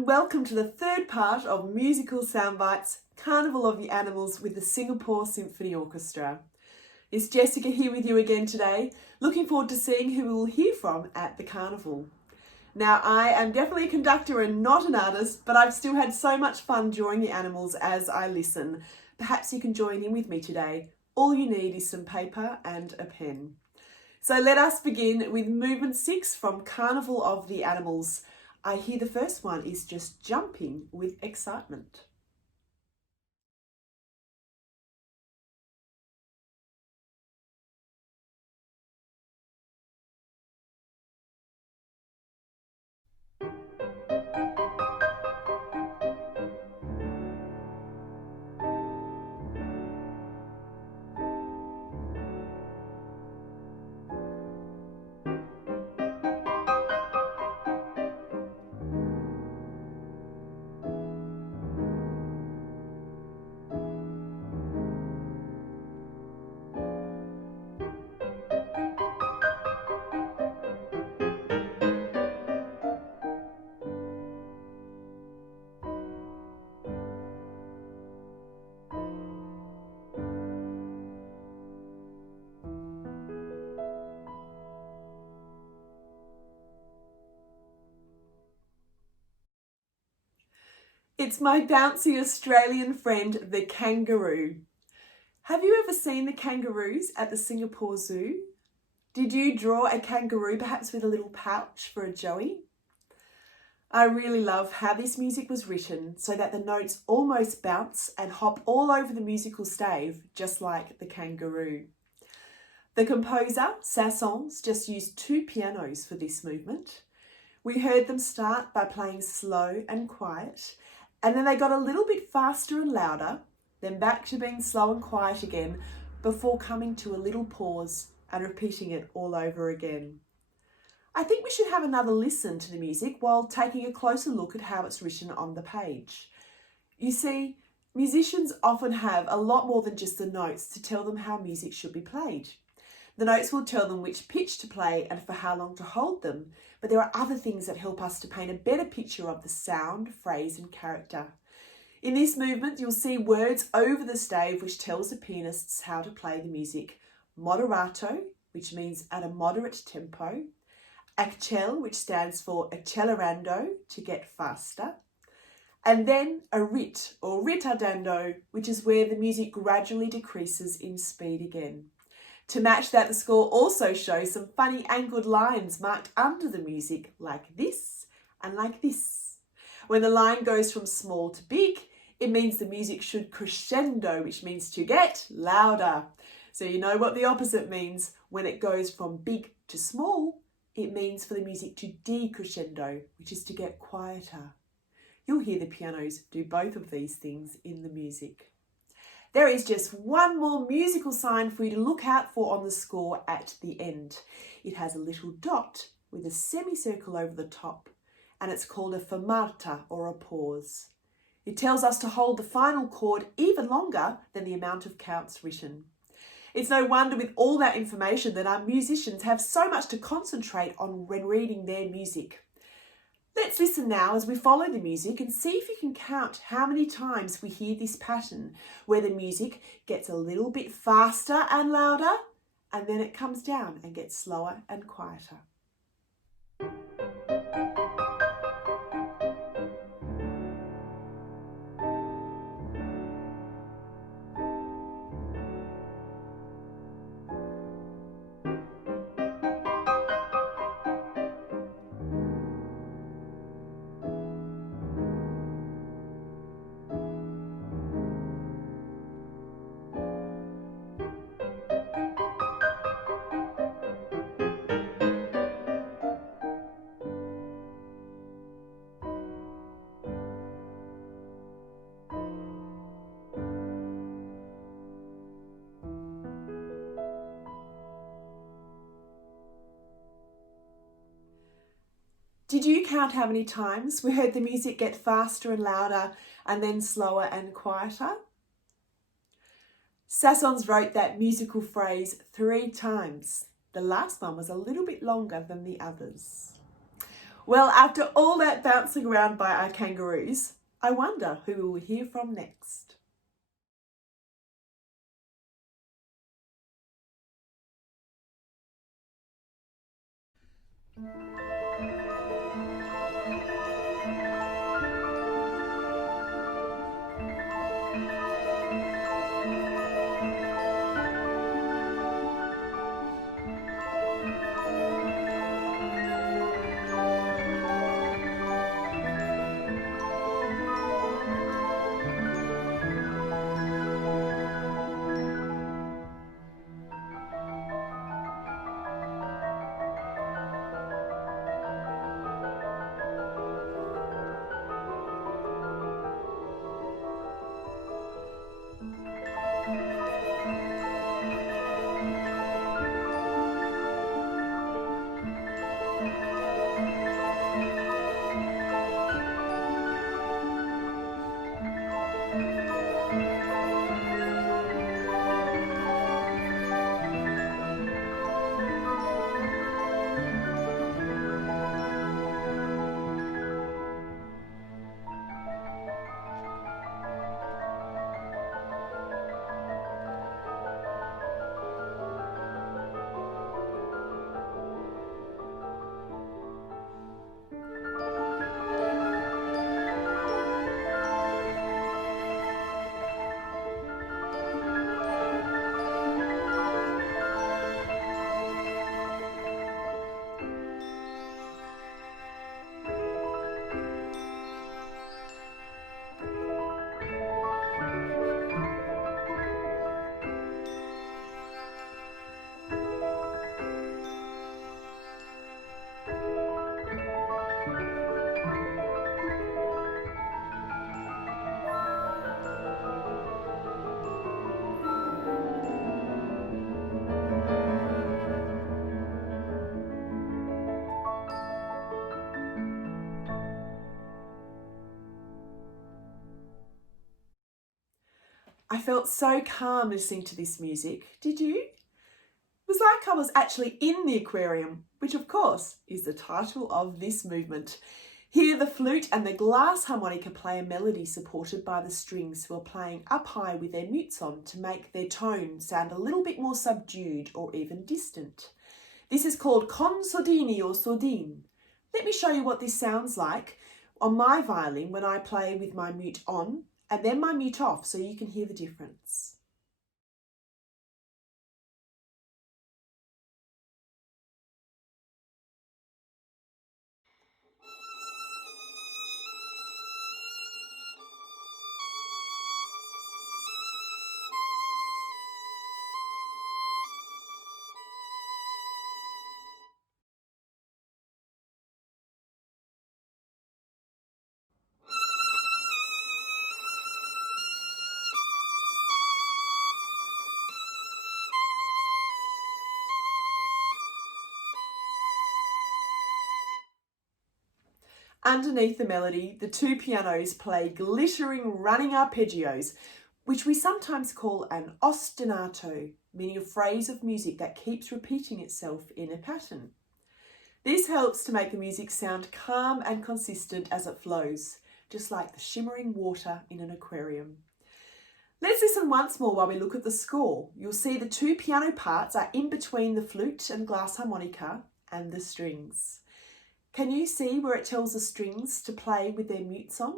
and welcome to the third part of Musical Soundbites, Carnival of the Animals with the Singapore Symphony Orchestra. It's Jessica here with you again today, looking forward to seeing who we will hear from at the Carnival. Now, I am definitely a conductor and not an artist, but I've still had so much fun drawing the animals as I listen. Perhaps you can join in with me today. All you need is some paper and a pen. So let us begin with movement 6 from Carnival of the Animals. I hear the first one is just jumping with excitement. It's my bouncy Australian friend, the kangaroo. Have you ever seen the kangaroos at the Singapore Zoo? Did you draw a kangaroo perhaps with a little pouch for a joey? I really love how this music was written so that the notes almost bounce and hop all over the musical stave, just like the kangaroo. The composer, Saint-Saëns, just used 2 pianos for this movement. We heard them start by playing slow and quiet, and then they got a little bit faster and louder, then back to being slow and quiet again, before coming to a little pause and repeating it all over again. I think we should have another listen to the music while taking a closer look at how it's written on the page. You see, musicians often have a lot more than just the notes to tell them how music should be played. The notes will tell them which pitch to play and for how long to hold them, but there are other things that help us to paint a better picture of the sound, phrase and character. In this movement, you'll see words over the stave which tells the pianists how to play the music. Moderato, which means at a moderate tempo. Accel, which stands for Accelerando, to get faster. And then a rit, or ritardando, which is where the music gradually decreases in speed again. To match that, the score also shows some funny angled lines marked under the music, like this and like this. When the line goes from small to big, it means the music should crescendo, which means to get louder. So you know what the opposite means. When it goes from big to small, it means for the music to decrescendo, which is to get quieter. You'll hear the pianos do both of these things in the music. There is just one more musical sign for you to look out for on the score at the end. It has a little dot with a semicircle over the top, and it's called a fermata, or a pause. It tells us to hold the final chord even longer than the amount of counts written. It's no wonder with all that information that our musicians have so much to concentrate on when reading their music. Let's listen now as we follow the music and see if you can count how many times we hear this pattern where the music gets a little bit faster and louder, and then it comes down and gets slower and quieter. Did you count how many times we heard the music get faster and louder and then slower and quieter? Saint-Saëns wrote that musical phrase 3 times. The last one was a little bit longer than the others. Well, after all that bouncing around by our kangaroos, I wonder who we will hear from next. I felt so calm listening to this music. Did you? It was like I was actually in the aquarium, which of course is the title of this movement. Here the flute and the glass harmonica play a melody supported by the strings who are playing up high with their mutes on to make their tone sound a little bit more subdued or even distant. This is called con sordini or sordine. Let me show you what this sounds like on my violin when I play with my mute on and then my mute off so you can hear the difference. Underneath the melody, the two pianos play glittering running arpeggios, which we sometimes call an ostinato, meaning a phrase of music that keeps repeating itself in a pattern. This helps to make the music sound calm and consistent as it flows, just like the shimmering water in an aquarium. Let's listen once more while we look at the score. You'll see the two piano parts are in between the flute and glass harmonica and the strings. Can you see where it tells the strings to play with their mutes on?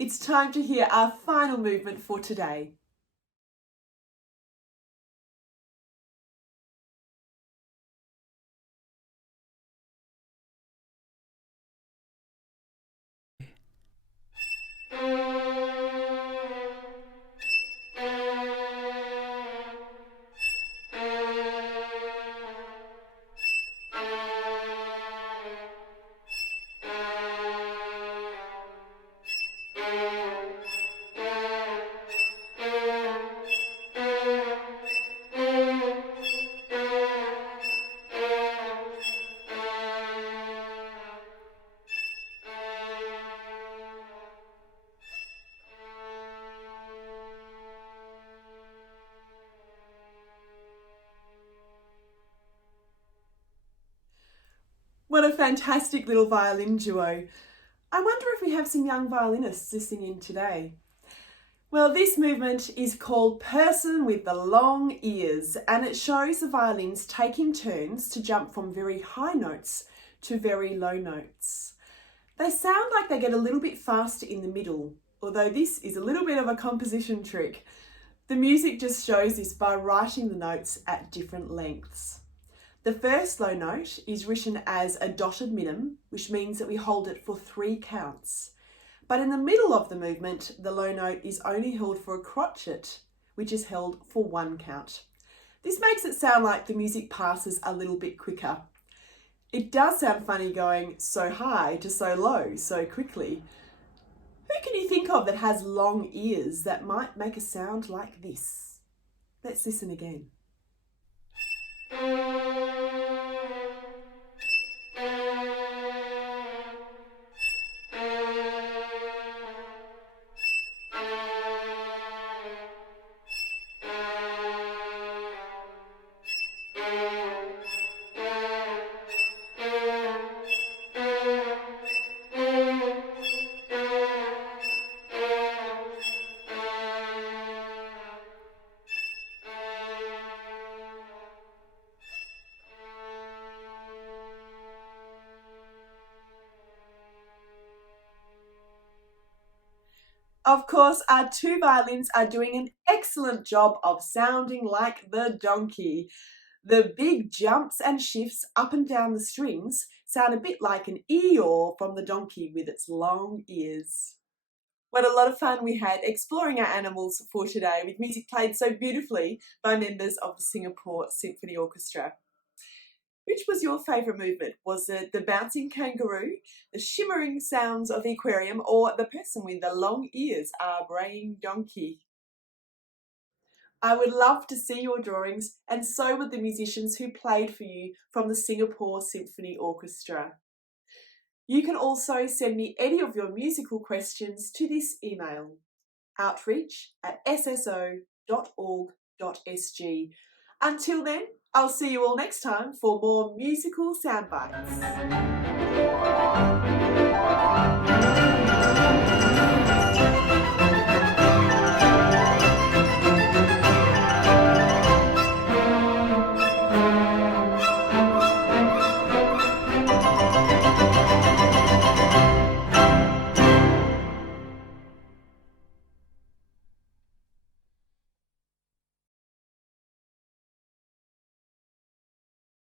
It's time to hear our final movement for today. fantastic little violin duo. I wonder if we have some young violinists listening in today. Well, this movement is called Person with the Long Ears, and it shows the violins taking turns to jump from very high notes to very low notes. They sound like they get a little bit faster in the middle, although this is a little bit of a composition trick. The music just shows this by writing the notes at different lengths. The first low note is written as a dotted minim, which means that we hold it for 3 counts. But in the middle of the movement, the low note is only held for a crotchet, which is held for 1 count. This makes it sound like the music passes a little bit quicker. It does sound funny going so high to so low so quickly. Who can you think of that has long ears that might make a sound like this? Let's listen again. Of course, our 2 violins are doing an excellent job of sounding like the donkey. The big jumps and shifts up and down the strings sound a bit like an Eeyore from the donkey with its long ears. What a lot of fun we had exploring our animals for today with music played so beautifully by members of the Singapore Symphony Orchestra. Which was your favourite movement? Was it the bouncing kangaroo, the shimmering sounds of the aquarium, or the person with the long ears, our braying donkey? I would love to see your drawings, and so would the musicians who played for you from the Singapore Symphony Orchestra. You can also send me any of your musical questions to this email, outreach@sso.org.sg. Until then, I'll see you all next time for more musical soundbites.